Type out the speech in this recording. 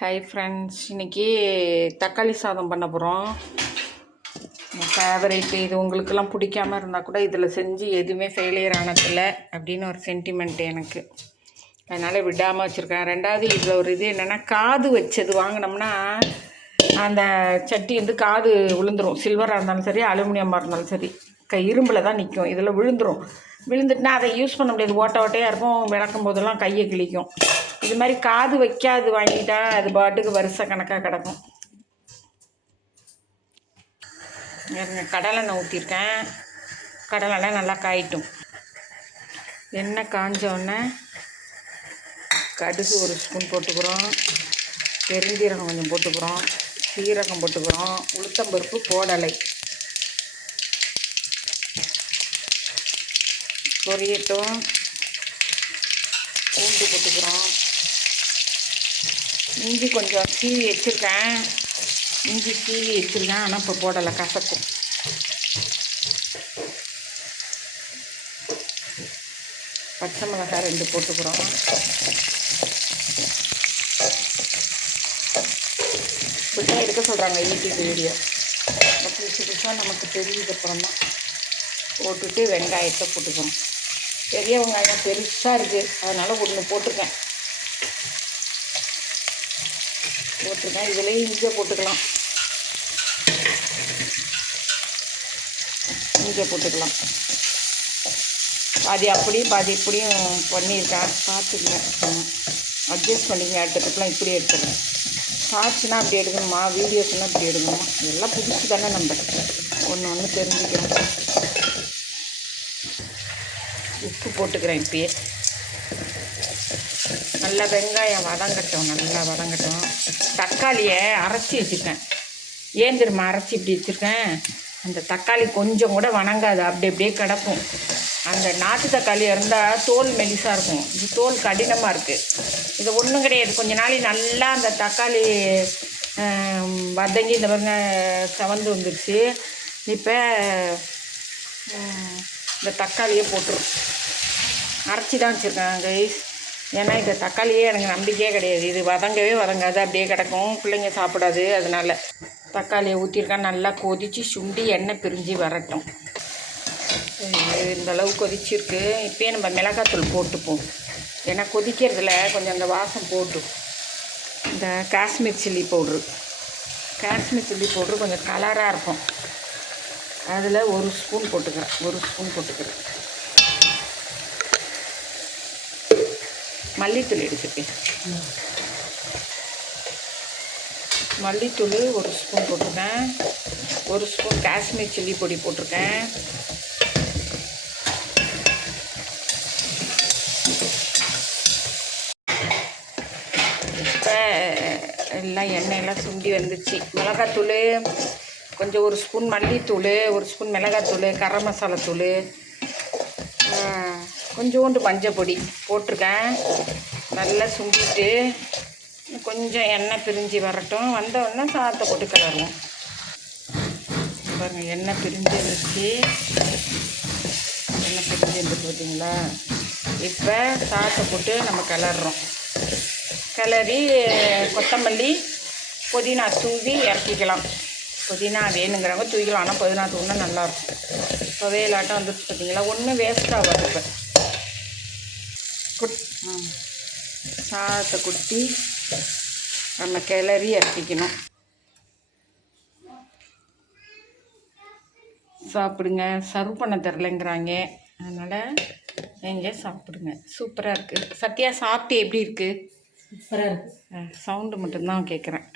Hi friends, இன்றைக்கி தக்காளி சாதம் பண்ண போகிறோம். ஃபேவரேட்டு. இது உங்களுக்கெல்லாம் பிடிக்காமல் இருந்தால் கூட இதில் செஞ்சு எதுவுமே ஃபெயிலியர் ஆனதில்லை அப்படின்னு ஒரு சென்டிமெண்ட் எனக்கு. அதனால் விடாமல் வச்சுருக்கேன். ரெண்டாவது இதில் ஒரு இது என்னென்னா, காது வச்சது வாங்கினோம்னா அந்த சட்டி காது விழுந்துடும். சில்வராக இருந்தாலும் சரி, அலுமினியமாக இருந்தாலும் சரி, இரும்பில் தான் நிற்கும். இதில் விழுந்துட்டுனா அதை யூஸ் பண்ண முடியாது. ஓட்டையாக இருக்கும். விளக்கும் போதெல்லாம் கையை கிழிக்கும். இது மாதிரி காது வைக்காது வாங்கிட்டா அது பாட்டுக்கு வருஷ கணக்காக கிடக்கும். கடலெண்ணெய் ஊற்றிருக்கேன். கடலெண்ணெய் நல்லா காயிட்டும். எண்ணெய் காஞ்சோடனே கடுகு ஒரு ஸ்பூன் போட்டுக்கிறோம். பெருஞ்சீரகம் கொஞ்சம் போட்டுக்கிறோம். சீரகம் போட்டுக்கிறோம். உளுத்தம்பருப்பு போடலை. பொரியட்டும். பூண்டு போட்டுக்கிறோம். இஞ்சி கொஞ்சம் சீவி வச்சுருக்கேன். ஆனால் இப்போ போடலை, கசக்கும். பச்சை மிளகாய் 2 போட்டுக்கிறோம். இப்படிதான் எடுக்க சொல்கிறாங்க யூடியூப் வீடியோ. புதுசாக நமக்கு தெரிஞ்சதுக்கப்புறம் தான் போட்டுட்டு வெங்காயத்தை போட்டுக்கிறோம். பெரிய வெங்காயம் பெருசாக இருக்குது, அதனால் ஒன்று போட்டிருக்கேன். இதுலேயும் இஞ்சி போட்டுக்கலாம். பாதி அப்படியும் பாதி இப்படியும் பண்ணியிருக்கேன். பார்த்துக்கங்க, அட்ஜஸ்ட் பண்ணிங்க. அடுத்ததுக்கெலாம் இப்படி எடுத்துக்கிறேன். ஷார்ட்ஸ்னால் அப்படி எடுக்கணுமா, வீடியோஸ்னால் இப்படி எடுக்கணுமா, இதெல்லாம் புதுசு தானே. நம்ம ஒன்று தெரிஞ்சுக்கிறோம். உப்பு போட்டுக்கிறேன். இப்பயே நல்லா வெங்காயம் நல்லா வதங்கட்டும். தக்காளியை அரைச்சி வச்சுருக்கேன். ஏன் தெரியுமா அரைச்சி இப்படி வச்சுருக்கேன்? அந்த தக்காளி கொஞ்சம் கூட வணங்காது, அப்படியே கிடக்கும். அந்த நாட்டு தக்காளியாக இருந்தால் தோல் மெலிசாக இருக்கும். இது தோல் கடினமாக இருக்குது. இது ஒன்றும் கிடையாது. கொஞ்ச நாளைக்கு நல்லா அந்த தக்காளி வதங்கி இந்த பாருங்க செவந்து வந்துடுச்சு. இப்போ இந்த தக்காளியை போட்டுரும். அரைச்சி தான் வச்சுருக்கேன் கைஸ். ஏன்னா இந்த தக்காளியே எனக்கு நம்பிக்கையே கிடையாது. இது வதங்காது, அப்படியே கிடக்கும். பிள்ளைங்க சாப்பிடாது. அதனால் தக்காளியை ஊற்றிருக்கேன். நல்லா கொதித்து சுண்டி எண்ணெய் பிரிஞ்சு வரட்டும். இந்த அளவு கொதிச்சிருக்கு. இப்போயே நம்ம மிளகாத்தூள் போட்டுப்போம். ஏன்னா கொதிக்கிறதுல கொஞ்சம் அந்த வாசம் போட்டு. இந்த காஷ்மீர் சில்லி பவுட்ரு கொஞ்சம் கலராக இருக்கும். அதில் 1 ஸ்பூன் போட்டுக்கிறேன். மல்லித்தூள் எடுத்துப்பேன். மல்லித்தூள் 1 ஸ்பூன் போட்டிருக்கேன். 1 ஸ்பூன் காஷ்மீர் சில்லி பொடி போட்டிருக்கேன். இப்போ எல்லாம் எண்ணெயெல்லாம் சுண்டி வந்துச்சு. மிளகாத்தூள் கொஞ்சம் 1 ஸ்பூன் மல்லித்தூள், 1 ஸ்பூன் மிளகாத்தூள், கரம் மசாலா தூள், கொஞ்சோண்டு மஞ்சள் பொடி போட்டிருக்கேன். நல்லா சுண்டிட்டு கொஞ்சம் எண்ணெய் பிரிஞ்சு வரட்டும். வந்தவுடனே சாதத்தை போட்டு கிளறுவோம். பாருங்கள், எண்ணெய் பிரிஞ்சு வந்துச்சு. பார்த்தீங்களா? இப்போ சாதத்தை போட்டு நம்ம கிளறுறோம். கிளறி கொத்தமல்லி புதினா தூவி இறக்கிக்கலாம். புதினா வேணுங்கிறவங்க தூவிக்கலாம். ஆனால் புதினா தூவினா நல்லாயிருக்கும். இப்போ வேலாட்டம் வந்துச்சு பார்த்தீங்களா? ஒன்றும் வேஸ்ட்டாக வரும். இப்போ சாதத்தை குட்டி நம்ம கிளறி இறக்கிக்கணும். சாப்பிடுங்க. சர்வ் பண்ண தெரிலங்கிறாங்க, அதனால் நீங்கள் சாப்பிடுங்க. சூப்பராக இருக்குது. சத்யா, சாப்பிட்டு எப்படி இருக்குது? சூப்பராக இருக்குது. சவுண்டு மட்டும்தான் கேட்குறேன்.